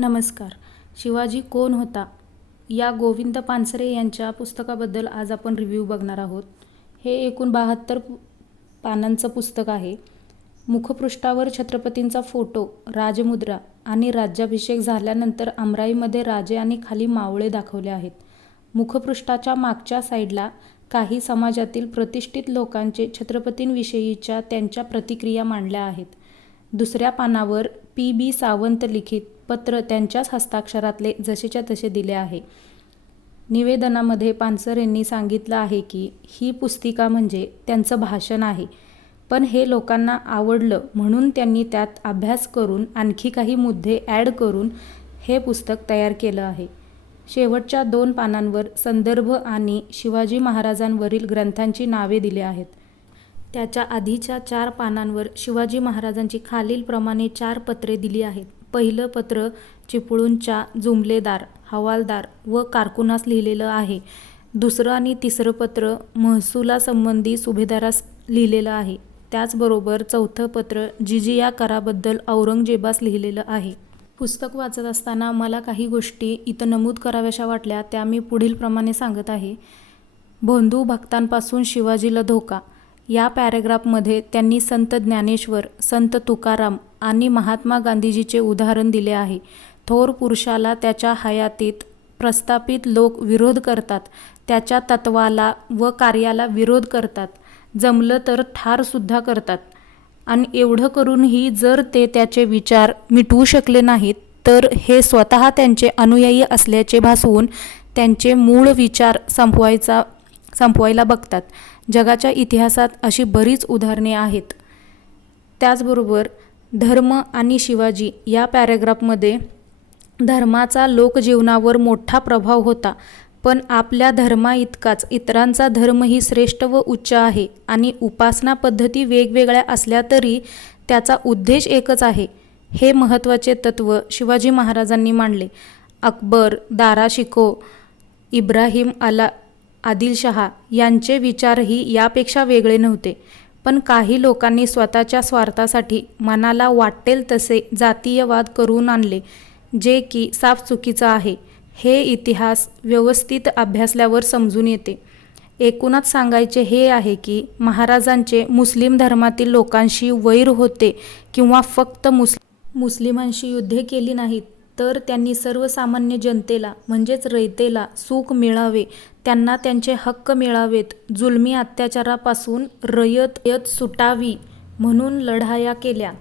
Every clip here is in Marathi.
नमस्कार. शिवाजी कोण होता? या गोविंद पानसरे यांच्या पुस्तकाबद्दल आज आपण रिव्ह्यू बघणार आहोत. हे एकूण 72 पानांचं पुस्तक आहे. मुखपृष्ठावर छत्रपतींचा फोटो, राजमुद्रा आणि राज्याभिषेक झाल्यानंतर अमराईमध्ये राजे आणि खाली मावळे दाखवले आहेत. मुखपृष्ठाच्या मागच्या साईडला काही समाजातील प्रतिष्ठित लोकांचे छत्रपतींविषयीच्या त्यांच्या प्रतिक्रिया मांडल्या आहेत. दुसऱ्या पानावर पी. सावंत लिखित पत्र त्यांच्याच हस्ताक्षरातले जसेच्या तसे दिले आहे. निवेदनामध्ये पानसरेंनी सांगितलं आहे की ही पुस्तिका म्हणजे त्यांचं भाषण आहे, पण हे लोकांना आवडलं म्हणून त्यांनी त्यात अभ्यास करून आणखी काही मुद्दे ॲड करून हे पुस्तक तयार केलं आहे. शेवटच्या 2 पानांवर संदर्भ आणि शिवाजी महाराजांवरील ग्रंथांची नावे दिली आहेत. त्याच्या आधीच्या 4 पानांवर शिवाजी महाराजांची खालीलप्रमाणे 4 पत्रे दिली आहेत. पहिलं पत्र चिपळूणच्या जुमलेदार, हवालदार व कारकुनास लिहिलेलं आहे. दुसरं आणि तिसरं पत्र महसुलासंबंधी सुभेदारास लिहिलेलं आहे. त्याचबरोबर 4थं पत्र जिजिया कराबद्दल औरंगजेबास लिहिलेलं आहे. पुस्तक वाचत असताना मला काही गोष्टी इथं नमूद कराव्याशा वाटल्या, त्या मी पुढीलप्रमाणे सांगत आहे. भोंदू भक्तांपासून शिवाजीला धोका या पॅरेग्राफमध्ये त्यांनी संत ज्ञानेश्वर, संत तुकाराम आणि महात्मा गांधीजीचे उदाहरण दिले आहे. थोर पुरुषाला त्याच्या हयातीत प्रस्थापित लोक विरोध करतात, त्याच्या तत्वाला व कार्याला विरोध करतात, जमलं तर ठारसुद्धा करतात. आणि एवढं करूनही जर ते त्याचे विचार मिटवू शकले नाहीत तर हे स्वतः त्यांचे अनुयायी असल्याचे भासवून त्यांचे मूळ विचार संपवायला बघतात. जगाच्या इतिहासात अशी बरीच उदाहरणे आहेत. त्याचबरोबर धर्म आणि शिवाजी या पॅरेग्राफमध्ये धर्माचा लोकजीवनावर मोठा प्रभाव होता, पण आपल्या धर्माइतकाच इतरांचा धर्मही श्रेष्ठ व उच्च आहे आणि उपासना पद्धती वेगवेगळ्या असल्या तरी त्याचा उद्देश एकच आहे. हे महत्त्वाचे तत्त्व शिवाजी महाराजांनी मांडले. अकबर, दारा शिकोह, इब्राहिम आदिलशहा यांचे विचारही यापेक्षा वेगळे नव्हते, पण काही लोकांनी स्वतःच्या स्वार्थासाठी मनाला वाटेल तसे जातीयवाद करून आणले, जे की साफ चुकीचं आहे. हे इतिहास व्यवस्थित अभ्यासल्यावर समजून येते. एकूणच सांगायचे हे आहे की महाराजांचे मुस्लिम धर्मातील लोकांशी वैर होते किंवा फक्त मुस्लिमांशी युद्धे केली नाहीत, तर त्यांनी सर्वसामान्य जनतेला म्हणजेच रयतेला सुख मिळावे, त्यांना त्यांचे हक्क मिळावेत, जुलमी अत्याचारापासून रयत सुटावी म्हणून लढाया केल्या.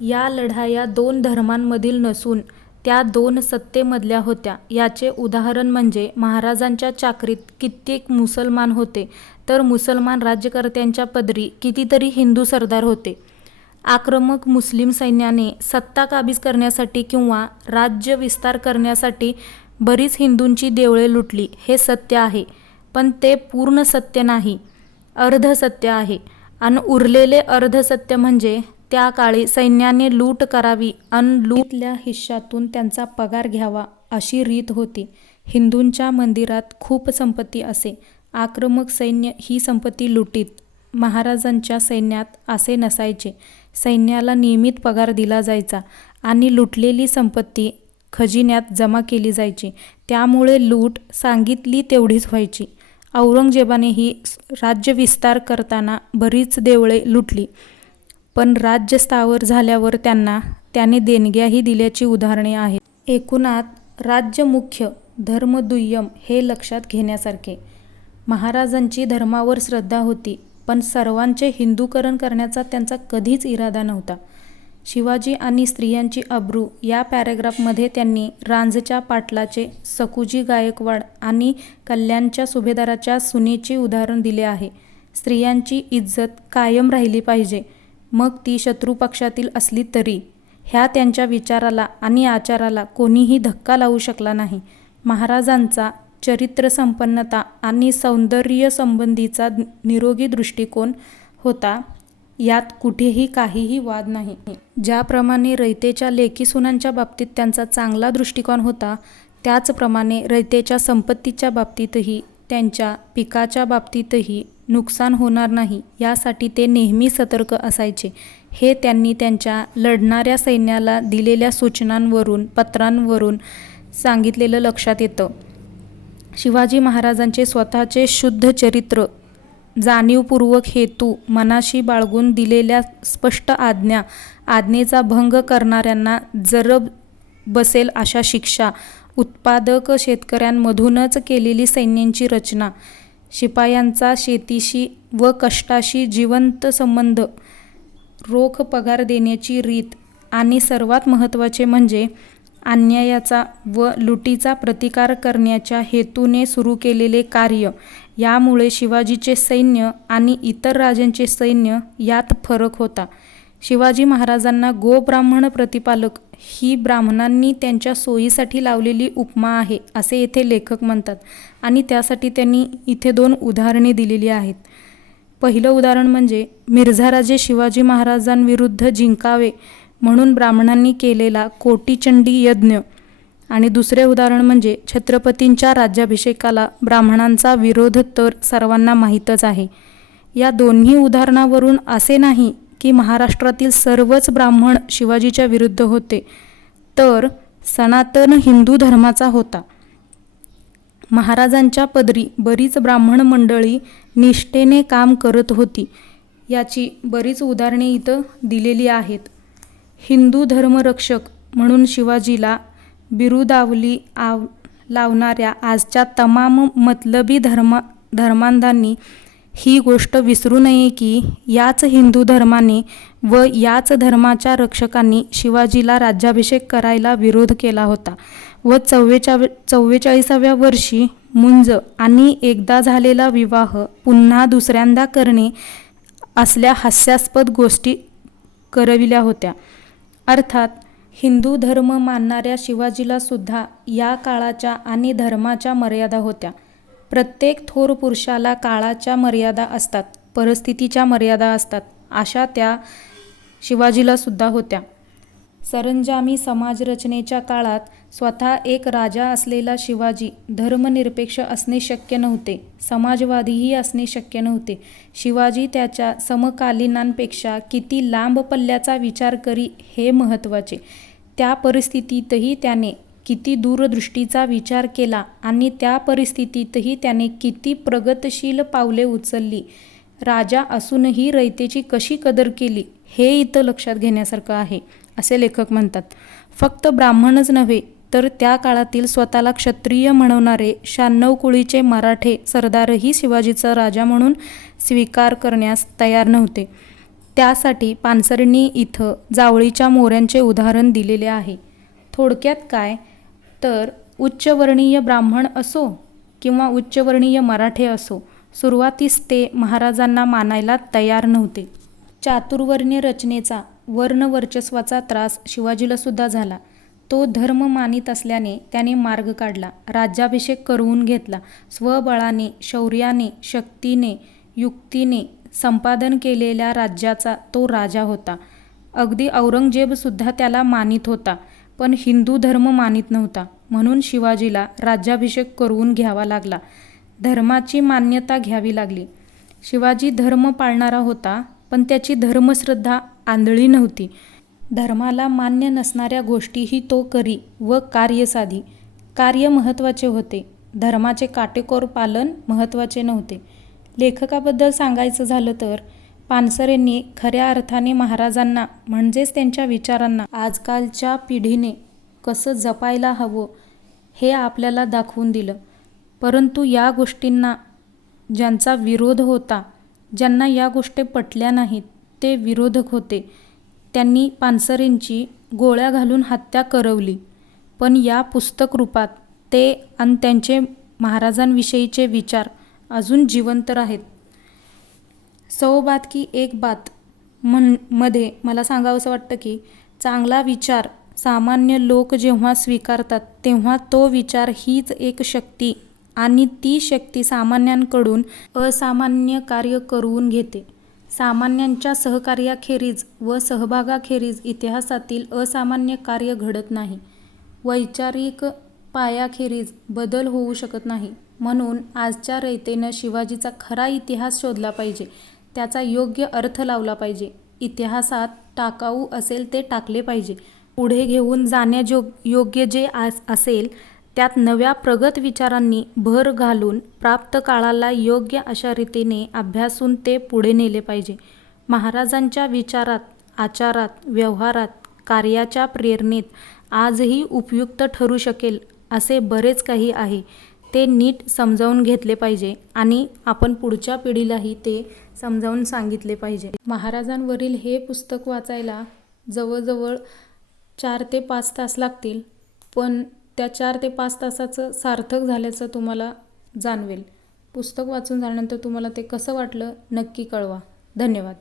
या लढाया 2 धर्मांमधील नसून त्या 2 सत्तेमधल्या होत्या. याचे उदाहरण म्हणजे महाराजांच्या चाकरीत कित्येक मुसलमान होते, तर मुसलमान राज्यकर्त्यांच्या पदरी कितीतरी हिंदू सरदार होते. आक्रमक मुस्लिम सैन्याने सत्ता काबीज करण्यासाठी किंवा राज्य विस्तार करण्यासाठी बरीच हिंदूंची देवळे लुटली, हे सत्य आहे, पण ते पूर्ण सत्य नाही, अर्धसत्य आहे. आणि उरलेले अर्धसत्य म्हणजे त्या काळी सैन्याने लूट करावी आणि लूटल्या हिश्श्यातून त्यांचा पगार घ्यावा अशी रीत होती. हिंदूंच्या मंदिरात खूप संपत्ती असे, आक्रमक सैन्य ही संपत्ती लुटीत. महाराजांच्या सैन्यात असे नसायचे. सैन्याला नियमित पगार दिला जायचा आणि लुटलेली संपत्ती खजिन्यात जमा केली जायची, त्यामुळे लूट सांगितली तेवढीच व्हायची. औरंगजेबानेही राज्यविस्तार करताना बरीच देवळे लुटली, पण राज्य स्थावर झाल्यावर त्याने देणग्याही दिल्याची उदाहरणे आहेत. एकूणात राज्य मुख्य, धर्म दुय्यम हे लक्षात घेण्यासारखे. महाराजांची धर्मावर श्रद्धा होती, पण सर्वांचे हिंदूकरण करण्याचा त्यांचा कधीच इरादा नव्हता. शिवाजी आणि स्त्रियांची अब्रू या पॅरेग्राफमध्ये त्यांनी रांझच्या पाटलाचे, सकुजी गायकवाड आणि कल्याणच्या सुभेदाराच्या सुनेचे उदाहरण दिले आहे. स्त्रियांची इज्जत कायम राहिली पाहिजे, मग ती शत्रुपक्षातील असली तरी. ह्या त्यांच्या विचाराला आणि आचाराला कोणीही धक्का लावू शकला नाही. महाराजांचा चरित्रसंपन्नता आणि सौंदर्यसंबंधीचा निरोगी दृष्टिकोन होता, यात कुठेही काहीही वाद नाही. ज्याप्रमाणे रयतेच्या लेकीसुनांच्या बाबतीत त्यांचा चांगला दृष्टिकोन होता, त्याचप्रमाणे रयतेच्या संपत्तीच्या बाबतीतही, त्यांच्या पिकाच्या बाबतीतही नुकसान होणार नाही यासाठी ते नेहमी सतर्क असायचे. हे त्यांनी त्यांच्या लढणाऱ्या सैन्याला दिलेल्या सूचनांवरून, पत्रांवरून सांगितलेलं लक्षात येतं. शिवाजी महाराजांचे स्वतःचे शुद्ध चरित्र, जाणीवपूर्वक हेतू मनाशी बाळगून दिलेल्या स्पष्ट आज्ञेचा भंग करणाऱ्यांना जरब बसेल अशा शिक्षा, उत्पादक शेतकऱ्यांमधूनच केलेली सैन्यांची रचना, शिपायांचा शेतीशी व कष्टाशी जिवंत संबंध, रोख पगार देण्याची रीत आणि सर्वात महत्त्वाचे म्हणजे अन्यायाचा व लुटीचा प्रतिकार करण्याच्या हेतूने सुरू केलेले कार्य, यामुळे शिवाजीचे सैन्य आणि इतर राजांचे सैन्य यात फरक होता. शिवाजी महाराजांना गोब्राह्मण प्रतिपालक ही ब्राह्मणांनी त्यांच्या सोयीसाठी लावलेली उपमा आहे असे येथे लेखक म्हणतात आणि त्यासाठी त्यांनी इथे 2 उदाहरणे दिलेली आहेत. पहिलं उदाहरण म्हणजे मिर्झाराजे शिवाजी महाराजांविरुद्ध जिंकावे म्हणून ब्राह्मणांनी केलेला कोटीचंडी यज्ञ आणि दुसरे उदाहरण म्हणजे छत्रपतींच्या राज्याभिषेकाला ब्राह्मणांचा विरोध तर सर्वांना माहीतच आहे. या दोन्ही उदाहरणावरून असे नाही की महाराष्ट्रातील सर्वच ब्राह्मण शिवाजीच्या विरुद्ध होते, तर सनातन हिंदू धर्माचा होता. महाराजांच्या पदरी बरीच ब्राह्मण मंडळी निष्ठेने काम करत होती. याची बरीच उदाहरणे इथं दिलेली आहेत. हिंदू धर्मरक्षक म्हणून शिवाजीला बिरुदावली लावणाऱ्या आजच्या तमाम मतलबी धर्मांधांनी ही गोष्ट विसरू नये की याच हिंदू धर्माने व याच धर्माच्या रक्षकांनी शिवाजीला राज्याभिषेक करायला विरोध केला होता व 44व्या वर्षी मुंज आणि एकदा झालेला विवाह पुन्हा दुसऱ्यांदा करणे असल्या हास्यास्पद गोष्टी करविल्या होत्या. अर्थात हिंदू धर्म मानणाऱ्या शिवाजीला सुद्धा या काळाच्या आणि धर्माच्या मर्यादा होत्या. प्रत्येक थोर पुरुषाला काळाच्या मर्यादा असतात, परिस्थितीच्या मर्यादा असतात, अशा त्या शिवाजीला सुद्धा होत्या. सरंजामी समाजरचनेच्या काळात स्वतः एक राजा असलेला शिवाजी धर्मनिरपेक्ष असणे शक्य नव्हते, समाजवादीही असणे शक्य नव्हते. शिवाजी त्याच्या समकालीनांपेक्षा किती लांब पल्ल्याचा विचार करी हे महत्त्वाचे. त्या परिस्थितीतही त्याने किती दूरदृष्टीचा विचार केला आणि त्या परिस्थितीतही त्याने किती प्रगतशील पावले उचलली, राजा असूनही रयतेची कशी कदर केली, हे इथं लक्षात घेण्यासारखं आहे असे लेखक म्हणतात. फक्त ब्राह्मणच नव्हे तर त्या काळातील स्वतःला क्षत्रिय म्हणवणारे 96 कुळीचे मराठे सरदारही शिवाजीचा राजा म्हणून स्वीकार करण्यास तयार नव्हते. त्यासाठी पानसरेंनी इथं जावळीच्या मोऱ्यांचे उदाहरण दिलेले आहे. थोडक्यात काय तर उच्चवर्णीय ब्राह्मण असो किंवा उच्चवर्णीय मराठे असो, सुरुवातीस ते महाराजांना मानायला तयार नव्हते. चातुर्वर्ण्य रचनेचा, वर्णवर्चस्वाचा त्रास शिवाजीला सुद्धा झाला. तो धर्म मानित असल्याने त्याने मार्ग काढला, राज्याभिषेक करवून घेतला. स्वबळाने, शौर्याने, शक्तीने, युक्तीने संपादन केलेल्या राज्याचा तो राजा होता. अगदी औरंगजेबसुद्धा त्याला मानित होता, पण हिंदू धर्म मानित नव्हता. म्हणून शिवाजीला राज्याभिषेक करवून घ्यावा लागला, धर्माची मान्यता घ्यावी लागली. शिवाजी धर्म पाळणारा होता, पण त्याची धर्मश्रद्धा आंधळी नव्हती. धर्माला मान्य नसणाऱ्या गोष्टीही तो करी व कार्य साधी. कार्य महत्त्वाचे होते, धर्माचे काटेकोर पालन महत्त्वाचे नव्हते. लेखकाबद्दल सांगायचं झालं तर पानसरेंनी खऱ्या अर्थाने महाराजांना म्हणजेच त्यांच्या विचारांना आजकालच्या पिढीने कसं जपायला हवं हे आपल्याला दाखवून दिलं. परंतु या गोष्टींना ज्यांचा विरोध होता, ज्यांना या गोष्टी पटल्या नाहीत, ते विरोधक होते. त्यांनी पानसरेंची गोळ्या घालून हत्या करवली. पण या पुस्तक रूपात ते आणि त्यांचे महाराजांविषयीचे विचार अजून जिवंत आहेत. सौ बात की एक बात मध्ये मला सांगावंसं वाटतं की चांगला विचार सामान्य लोक जेव्हा स्वीकारतात तेव्हा तो विचार हीच एक शक्ती आणि ती शक्ती सामान्यांकडून असामान्य कार्य करवून घेते. सामान्यांच्या सहकार्याखेरीज व सहभागाखेरीज इतिहासातील असामान्य कार्य घडत नाही. वैचारिक पायाखेरीज बदल होऊ शकत नाही. म्हणून आजच्या रयतेनं शिवाजीचा खरा इतिहास शोधला पाहिजे, त्याचा योग्य अर्थ लावला पाहिजे. इतिहासात टाकाऊ असेल ते टाकले पाहिजे. पुढे घेऊन जाण्यायोग्य जे असेल त्यात नव्या प्रगत विचारांनी भर घालून प्राप्त काळाला योग्य अशा रीतीने अभ्यासून ते पुढे नेले पाहिजे. महाराजांच्या विचारात, आचारात, व्यवहारात, कार्याच्या प्रेरणेत आजही उपयुक्त ठरू शकेल असे बरेच काही आहे. ते नीट समजावून घेतले पाहिजे आणि आपण पुढच्या पिढीलाही ते समजावून सांगितले पाहिजे. महाराजांवरील हे पुस्तक वाचायला जवळजवळ 4 ते 5 तास लागतील, पण त्या 4 ते 5 तासाचं सार्थक झाल्याचं तुम्हाला जाणवेल. पुस्तक वाचून झाल्यानंतर तुम्हाला ते कसं वाटलं नक्की कळवा. धन्यवाद.